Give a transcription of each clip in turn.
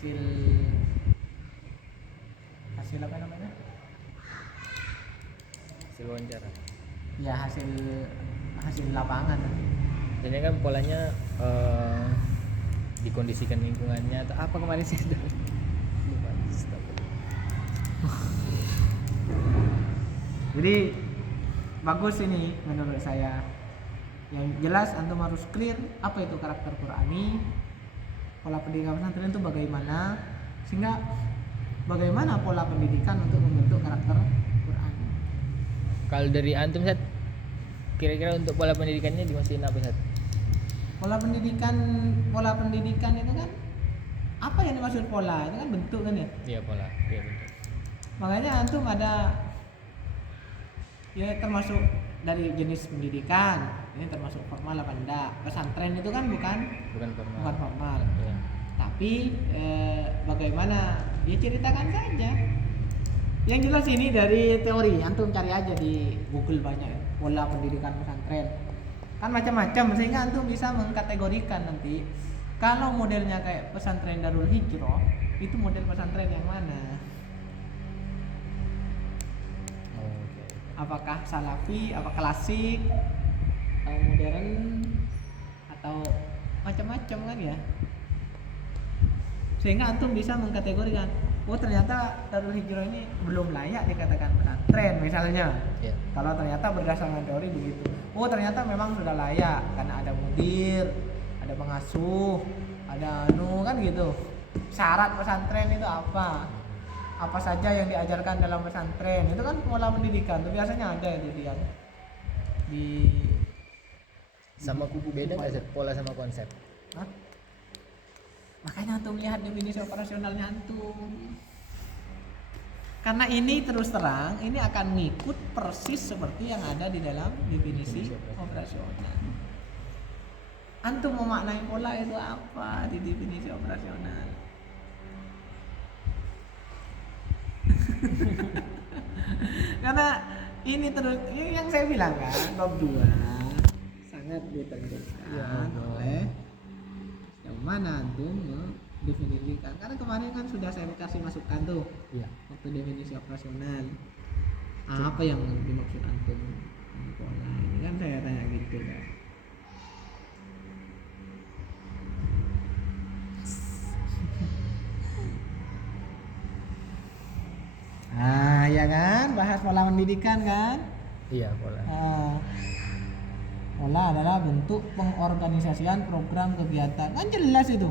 hasil apa namanya, hasil wawancara. ya hasil lapangan. Jadi kan polanya dikondisikan lingkungannya atau apa kemarin sih lupa. Jadi bagus ini menurut saya. Yang jelas antum harus clear apa itu karakter Qur'ani, pola pendidikan pesantren itu bagaimana, sehingga bagaimana pola pendidikan untuk membentuk karakter Qur'ani. Kalau dari antum Sat, kira-kira untuk pola pendidikannya dimaksudin apa Sat? Pola pendidikan itu kan apa yang dimaksud pola? Itu kan bentuk kan ya. Iya pola, iya betul. Makanya antum ada ya termasuk dari jenis pendidikan, ini termasuk formal apa enggak. Pesantren itu kan bukan formal. Iya. Tapi bagaimana? Ya ceritakan saja. Yang jelas ini dari teori, antum cari aja di Google banyak pola pendidikan pesantren. Kan macam-macam, sehingga antum bisa mengkategorikan nanti. Kalau modelnya kayak pesantren Darul Hijrah, itu model pesantren yang mana? Apakah salafi, apa klasik, atau modern, atau macam-macam kan ya. Sehingga antum bisa mengkategorikan, oh ternyata Darul Hijrah ini belum layak dikatakan pesantren misalnya. Yeah. Kalau ternyata berdasarkan teori begitu. Oh ternyata memang sudah layak karena ada mudir, ada pengasuh, ada kan gitu. Syarat pesantren itu apa? Apa saja yang diajarkan dalam pesantren? Itu kan pola pendidikan. Itu biasanya ada jadi yang di sama kubu beda nggak Sat? Pola sama konsep? Hah? Makanya antum lihat definisi operasionalnya antum. Karena ini terus terang ini akan ngikut persis seperti yang ada di dalam definisi operasional. Antum memaknai pola itu apa di definisi operasional? Karena ini terus ini yang saya bilang kan, bab 2 sangat ditentukan oleh yang mana antum mendefinisikan. Karena kemarin kan sudah saya kasih masukan tuh, Iya. waktu definisi operasional apa yang dimaksud antum pola ini kan saya tanya gitu kan. Ya kan, bahas pola pendidikan kan. Iya pola. Pola adalah bentuk pengorganisasian program kegiatan, kan jelas itu.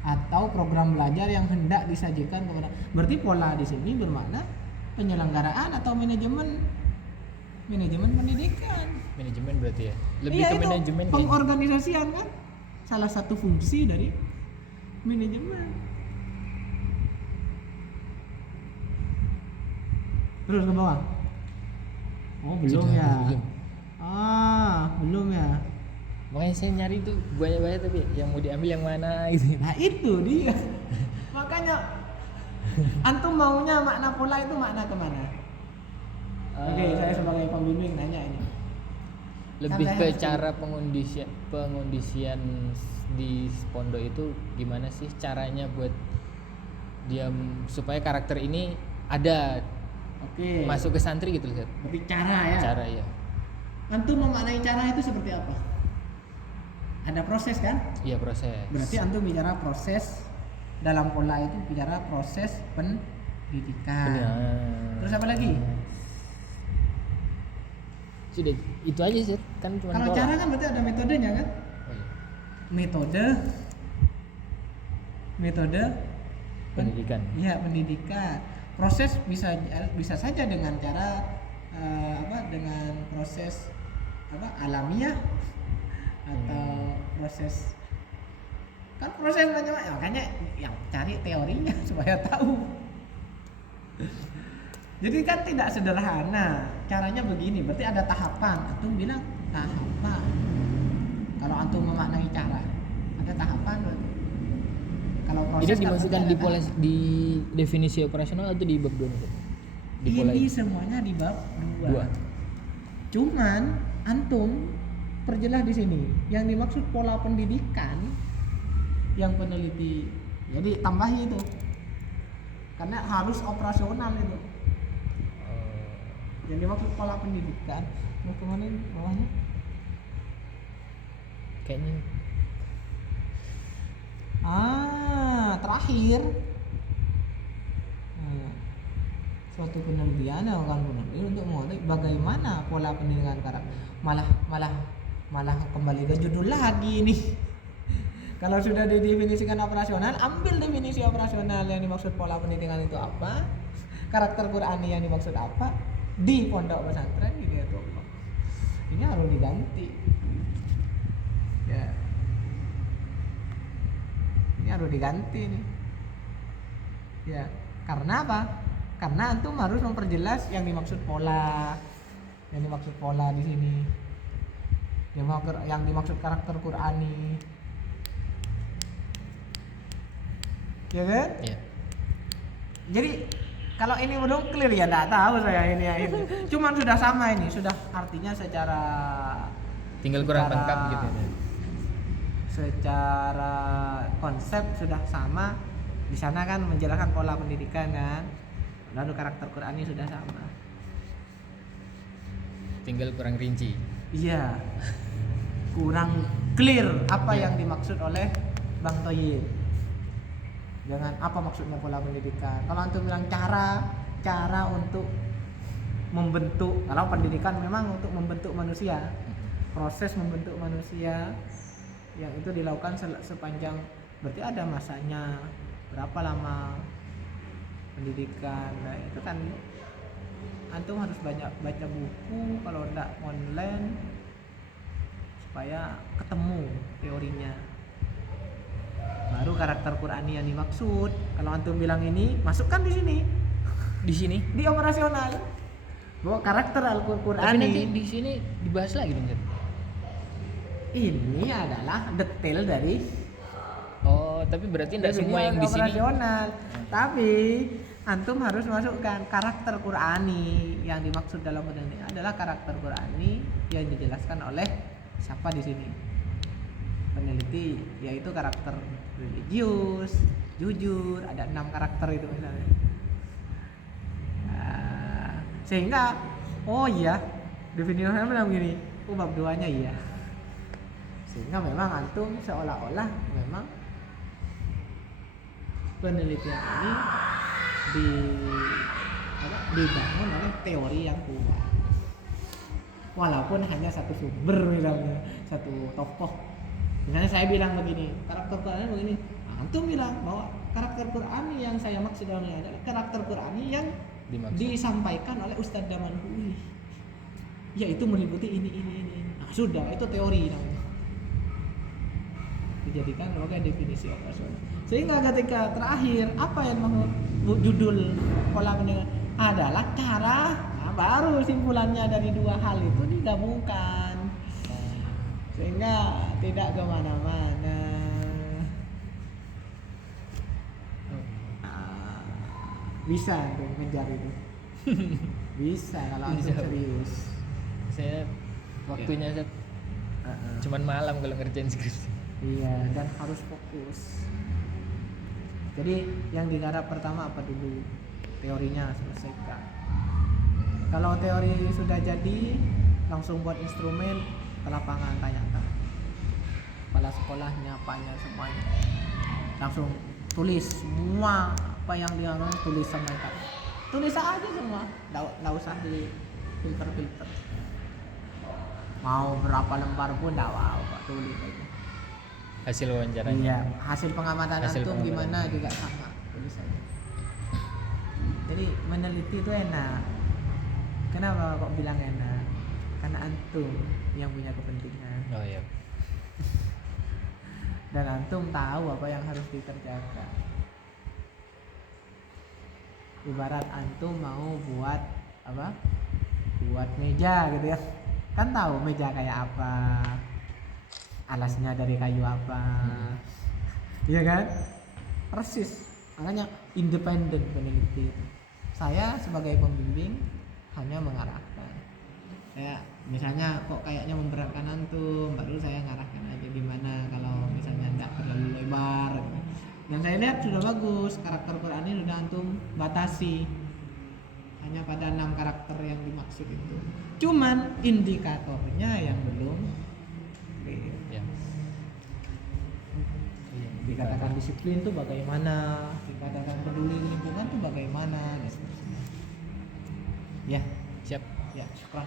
Atau program belajar yang hendak disajikan kepada. Berarti pola di sini bermakna penyelenggaraan atau manajemen pendidikan. Manajemen berarti ya. Lebih Iya, ke itu manajemen pengorganisasian kan. Salah satu fungsi dari manajemen. Terus ke bawah. Oh, belum Sudah, ya. belum. Belum ya. Makanya saya nyari tuh banyak-banyak tapi yang mau diambil yang mana gitu. Nah, itu dia. Makanya antum maunya makna pola itu makna kemana? Oke, saya sebagai pembimbing nanya ini. Lebih Kan ke saya cara pengondisian di pondok itu gimana sih caranya buat dia supaya karakter ini ada Oke. masuk ke santri gitu lihat. Berarti cara ya. Cara ya. Antum memaknai cara itu seperti apa? Ada proses kan? Iya proses. Berarti antum bicara proses dalam pola itu bicara proses pendidikan. Benar. Terus apa lagi? Sudah itu aja sih kan cuma Kalau pola. cara kan berarti ada metodenya kan? Oh, iya. Metode Pendidikan. Iya, pendidikan. Proses bisa saja dengan cara dengan proses alamiah atau proses kan proses macam-macam. Makanya yang cari teorinya supaya tahu. Jadi kan tidak sederhana. Caranya begini, berarti ada tahapan. Antum bilang tahapan. Kalau antum memaknai cara, ada tahapan berarti. Kalau proses Ini kan dimasukkan berarti di ada pola di definisi operasional atau di bab 2 nih? Di pola ini ini. semuanya di bab 2. Dua. Cuman antum perjelas di sini. Yang dimaksud pola pendidikan yang peneliti Jadi tambahi itu. Karena harus operasional itu. Yang dimaksud pola pendidikan. Mau kemana ini bawahnya? Kayaknya Terakhir. Suatu penelitian akan meneliti untuk mengetahui bagaimana pola pendidikan karakter. Malah kembali ke judul lagi ini. Kalau sudah didefinisikan operasional, ambil definisi operasional yang dimaksud pola pendidikan itu apa, karakter Qur'ani yang dimaksud apa di pondok pesantren gitu. Ini harus diganti. Ya. Ini harus diganti nih. Ya, karena apa? Karena antum harus memperjelas yang dimaksud pola, yang dimaksud pola di sini, yang dimaksud karakter Qur'ani. Ya kan? Iya. Jadi kalau ini belum clear ya enggak tahu saya ini ya ini. Cuman sudah sama ini, sudah artinya secara Tinggal kurang lengkap gitu ya. Secara konsep sudah sama. Di sana kan menjelaskan pola pendidikan kan. Lalu karakter Qur'ani sudah sama. Tinggal kurang rinci. Iya. Kurang clear apa yang dimaksud oleh Bang Toyib. Jangan apa maksudnya pola pendidikan. Kalau antum bilang cara untuk membentuk, kalau pendidikan memang untuk membentuk manusia, proses membentuk manusia yang itu dilakukan sepanjang, berarti ada masanya, berapa lama pendidikan. Nah, itu kan antum harus banyak baca buku, kalau enggak online, supaya ketemu teorinya. Baru karakter Qur'ani yang dimaksud. Kalau antum bilang ini, masukkan di sini. Di sini. Di operasional. Bahwa karakter Al-Qur'ani. Tapi nanti di sini dibahas lagi dong, Zat. Ini adalah detail dari. Oh, tapi berarti tidak semua yang di sini. Operasional. Tapi antum harus masukkan karakter Qur'ani yang dimaksud dalam ini adalah karakter Qur'ani yang dijelaskan oleh siapa di sini? Peneliti, yaitu karakter religius, jujur, ada 6 karakter itu misalnya. Sehingga oh iya, definisinya bilang begini, bab 2-nya iya. Sehingga memang antum seolah-olah memang penelitian ini dibangun oleh teori yang kuat. Walaupun hanya satu sumber misalnya, satu tokoh. Misalnya saya bilang begini, karakter Qur'ani begini. Antum bilang bahwa karakter Qur'ani yang saya maksud adalah karakter Qur'ani yang disampaikan oleh Ustadz Damanhuri. Yaitu meliputi ini. Nah, sudah, itu teori namanya. Dijadikan sebagai definisi operasional. Sehingga ketika terakhir apa yang mau judul pola pendidikan adalah cara, nah, baru simpulannya dari dua hal itu digabungkan sehingga tidak kemana-mana. Bisa tuh ngejar itu. Bisa kalau antum serius. Saya waktunya Zat. Cuman malam kalau ngerjain skripsi. Iya, dan harus fokus. Jadi yang digarap pertama apa dulu? Teorinya selesaikan. Kalau teori sudah jadi, langsung buat instrumen, ke lapangan tanyakan. Kepala sekolahnya, apanya, semuanya. Langsung tulis semua apa yang dia tulis sampaikan. Tulis aja semua, nggak usah di filter. Mau berapa lembar pun nggak apa-apa, tulis aja. Hasil wawancaranya. Iya, hasil pengamatan antum gimana juga sama, tulis aja. Jadi meneliti itu enak. Kenapa kok bilang enak? Karena antum yang punya kepentingan. Oh iya. Dan antum tahu apa yang harus dikerjakan. Ibarat antum mau buat apa? Buat meja gitu ya. Kan tahu meja kayak apa, alasnya dari kayu apa, iya kan? Persis. Makanya independen peneliti. Saya sebagai pembimbing hanya mengarahkan. Saya misalnya kok kayaknya memberatkan antum, baru saya ngarahkan aja gimana kalau misalnya tidak terlalu lebar gitu. Dan saya saya lihat sudah bagus, karakter Quran ini sudah antum batasi hanya pada 6 karakter yang dimaksud itu. Cuman indikatornya yang belum clear. Ya. Dikatakan disiplin tuh bagaimana, dikatakan peduli lingkungan tuh bagaimana, dan seterusnya. Ya, Siap. ya, syukur.